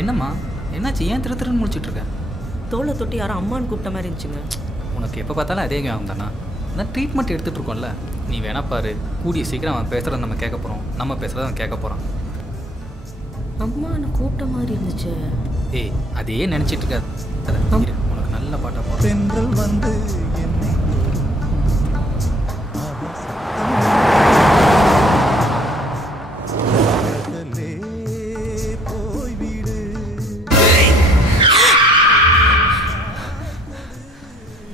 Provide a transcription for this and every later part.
என்னம்மா என்னாச்சு? ஏன் திருன்னு முடிச்சுட்டு இருக்க? தோலை தொட்டி யாரும் அம்மான்னு கூப்பிட்ட மாதிரி இருந்துச்சுங்க. உனக்கு எப்போ பார்த்தாலும் அதே ஞாபகம் தானா? அதான் ட்ரீட்மெண்ட் எடுத்துகிட்டு இருக்கோம்ல, நீ வேணா பாரு. கூடிய சீக்கிரம் அவன் பேசுகிறத நம்ம கேட்க போகிறோம், நம்ம பேசுகிறத அவன் கேட்க போகிறான். அம்மான்னு கூப்பிட்ட மாதிரி இருந்துச்சு. ஏய் அதையே நினச்சிட்டு இருக்காது. உனக்கு நல்ல பாட்டா போகிறேன்.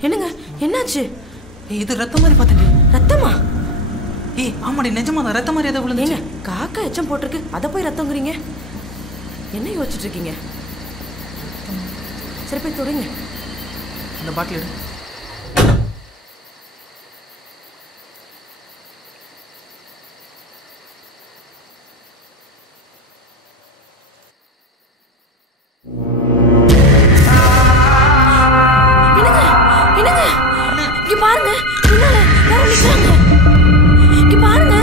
என்னங்க என்னாச்சு? இது ரத்தம் மாதிரி பார்த்தேன். ரத்தமா? ஏய் ஆமாடி, நிஜமா தான் ரத்தம் மாதிரி எதை விழுந்துங்க. காக்கா எச்சம் போட்டிருக்கு, அதை போய் ரத்தங்கிறீங்க. என்ன யோசிச்சுட்டு இருக்கீங்க? சரி போய் தொடுங்க. அந்த பாட்டில் எடு. பாருங்க பின்னால யாரோ நிக்கிறாங்க. இங்க பாருங்க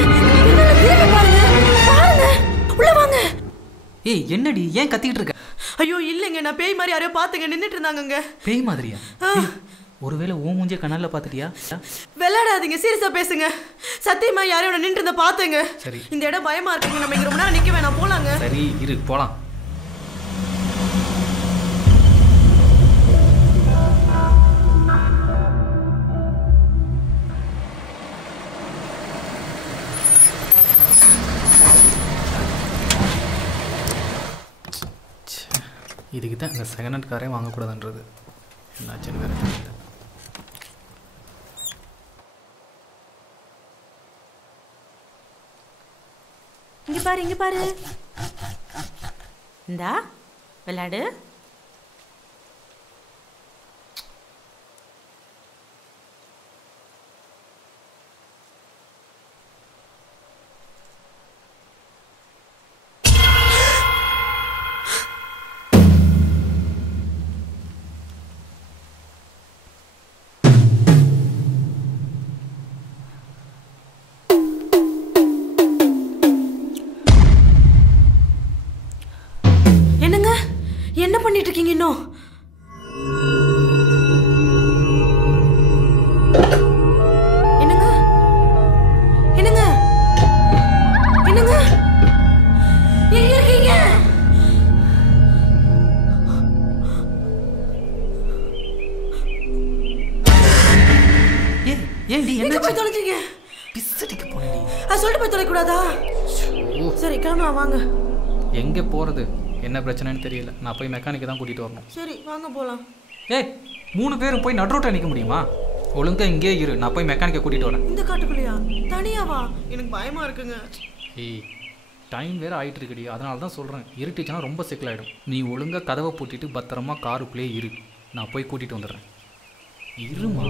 பின்னால திரும்பி பாருங்க. பாருங்க உள்ள வாங்க. ஏய் என்னடி ஏன் கத்திட்டு இருக்க? ஐயோ இல்லங்க, நான் பேய் மாதிரி யாரையோ பாத்துங்க நின்னுட்டு இருந்தாங்கங்க. பேய் மாதிரியா? ஒருவேளை ஓ மூஞ்சே கண்ணால பாத்துட்டியா? விளையாடாதீங்க, சீரியஸா பேசுங்க. சத்தியமா யாரையோ நின்னுட்டு இருந்த பாத்துங்க. சரி இந்த இடம் பயமா இருக்குங்க, நம்ம இங்க ரொம்ப நேரம் நிக்க வேணாம், போலாங்க. சரி இரு போலாம். இதுக்கு தான் இந்த செகண்ட் ஹேண்ட் காரே வாங்கக்கூடாதுன்றது. என்னாச்சுன்னு வேறு தெரியல. இங்க பாரு இங்க பாரு, இந்தா விளையாடு. என்ன பண்ணிட்டு இருக்கீங்க இன்னும்? என்னங்க என்னங்க என்னங்க எங்க இருக்கீங்க? ஏன்டி என்ன போய் தொலைச்சீங்க? பிஸ்ஸடிக்க போனேடி. சொல்லிட்டு போய் தொலைக்க கூடாதா? சரி கிளம்பலாம் வாங்க. எங்கே போகிறது? என்ன பிரச்சனைன்னு தெரியல. நான் போய் மெக்கானிக்கை தான் கூட்டிகிட்டு வரணும். சரி வாங்க போகலாம். ஏய் 3 பேரும் போய் நடுரோட்டை நிற்க முடியுமா? ஒழுங்கா இங்கே இரு, நான் போய் மெக்கானிக்கை கூட்டிகிட்டு வரேன். இந்த காட்டுக்குள்ளையா? தனியாவா? எனக்கு பயமா இருக்குங்க. ஏய் டைம் வேறு ஆகிட்டு இருக்குடி, அதனால தான் சொல்கிறேன். இருட்டுச்சுன்னா ரொம்ப சிக்கலாயிடும். நீ ஒழுங்காக கதவை பூட்டிட்டு பத்திரமா காருக்குள்ளேயே இரு, நான் போய் கூட்டிகிட்டு வந்துடுறேன். இருமா.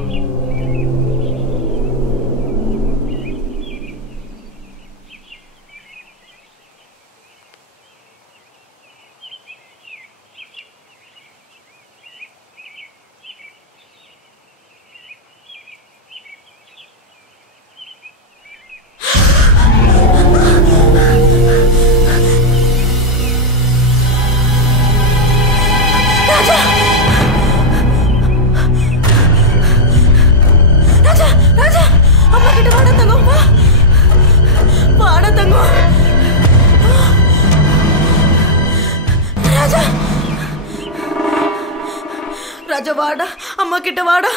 ராஜா வாடா, அம்மா கிட்ட வாடா.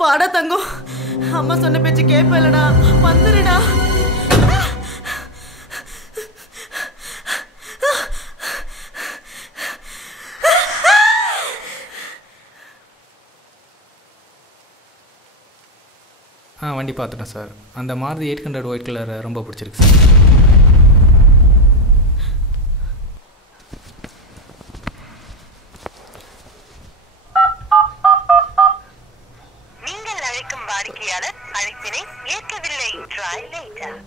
வாடா தங்கம், அம்மா சொன்ன பேச்சு கேட்பலடா, வந்துருடா. வண்டி பார்த்துட்டேன் சார். அந்த மாருதி 800 ஒயிட் கலர் ரொம்ப பிடிச்சிருக்கு சார். நீங்கள் அழைக்கும் வாடிக்கையாளர் அழைப்பினை ஏற்கவில்லை. Try later.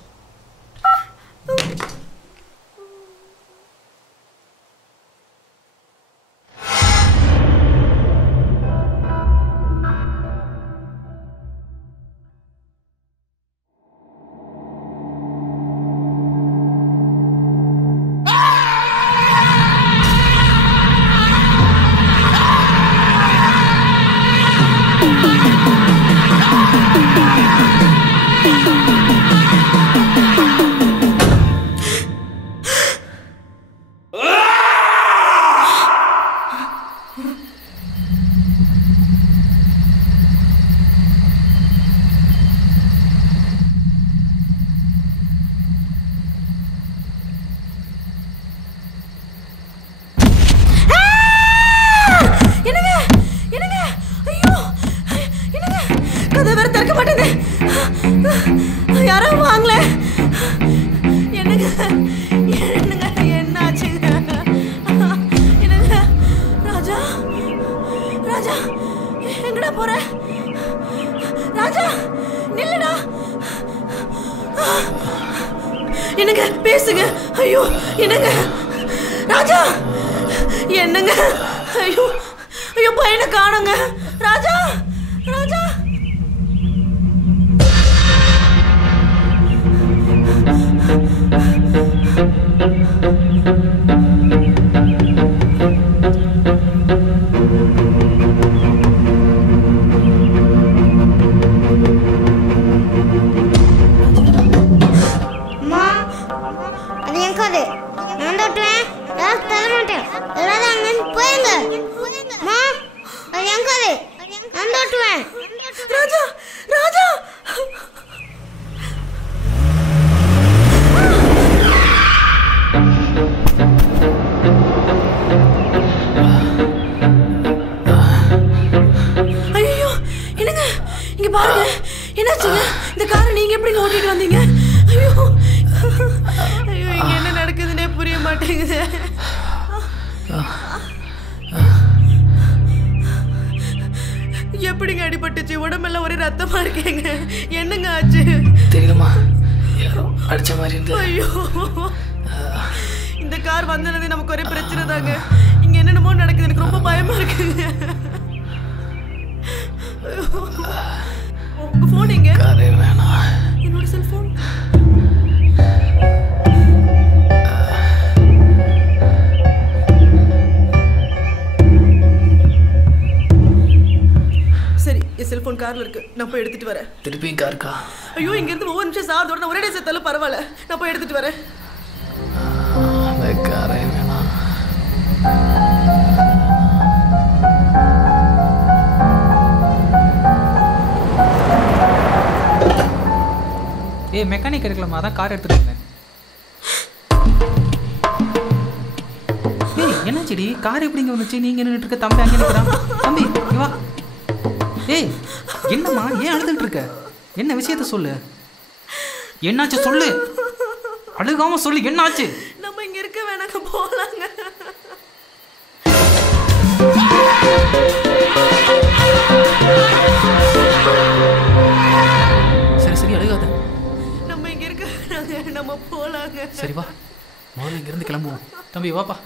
மாட்டேங்குது. யாரும் வாங்கல. என்னங்க என்னங்க என்ன ஆச்சுங்க? என்னங்க ராஜா ராஜா எங்கடா போற? ராஜா நில்லுடா. என்னங்க பேசுங்க. ஐயோ என்னங்க ராஜா என்னங்க? ஐயோ ஐயோ பையனை காணுங்க. ராஜா ராஜா ராஜா ராஜா ஐயோ என்னங்க இங்க பாருங்க. என்னாச்சுங்க? இந்த காரை நீங்க எப்படிங்க ஓட்டிட்டு வந்தீங்க? ஐயோ ஐயோ இங்க என்ன நடக்குதுன்னே புரிய மாட்டேங்குது. எப்படிங்க அடிபட்டுச்சு? உடம்பெல்லாம் ஒரே ரத்தமா இருக்கேங்க. என்னங்க ஆச்சு? தெரியலமா, யாரோ அடிச்ச மாதிரி இருந்து. ஐயோ இந்த கார் வந்தனதே நமக்கு ஒரே பிரச்சனை தாங்க. இங்க என்னென்னமோ நடக்குது. எனக்கு ரொம்ப பயமா இருக்குங்க. உங்க போன் எங்க? காரே வேணாம். என்னோட செல்போன். சரி என் செல்போன் கார்ல இருக்கு. நான் போய் எடுத்துட்டு வரேன். திருப்பியும் காருக்கா? ஐயோ இங்க இருந்து ஒவ்வொரு நிமிஷம் சாவதோட நான் ஒரே டே செத்தாலும் பரவாயில்ல. நான் போய் எடுத்துட்டு வரேன். காரே வேணாம். மெக்கானிக் எடுக்கலாமா? அதான் கார் எடுத்துட்டு வந்தேன். என்னாச்சுடி? கார் எப்படிங்க வந்துச்சு? நீங்க நின்றுட்டு இருக்க, தம்பி அங்கே நிற்கிறான். தம்பி இங்க வா. என்னம்மா ஏன் அழுதுட்டு இருக்க? என்ன விஷயத்த சொல்லு. என்னாச்சு சொல்லு. அழுகாம சொல்லு. என்னாச்சு? நம்ம இங்க இருக்க வேணாங்க, போலாங்க. சரி சரி அழுகாத. நம்ம இங்க இருக்க வேணாங்க, நம்ம போலாங்க. சரி வா, முதல்ல இங்கிருந்து கிளம்புவோம். தம்பி வாப்பா.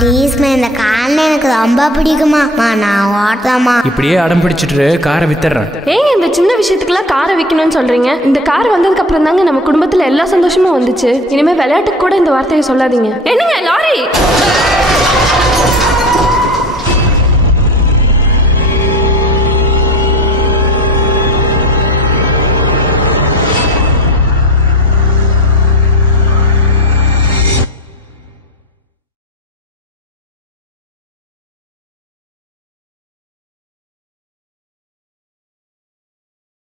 ப்ளீஸ்மா, இந்த காரில் எனக்கு ரொம்ப பிடிக்குமா. நான் ஓட்டலாமா? இப்படியே அடம் பிடிச்சிட்டு காரை வித்துறேன். ஏங்க இந்த சின்ன விஷயத்துக்குலாம் காரை விற்கணும்னு சொல்றீங்க? இந்த கார் வந்ததுக்கு அப்புறம் தாங்க நம்ம குடும்பத்துல எல்லா சந்தோஷமும் வந்துச்சு. இனிமே விளையாட்டுக்கு கூட இந்த வார்த்தையை சொல்லாதீங்க. என்னங்க லாரி?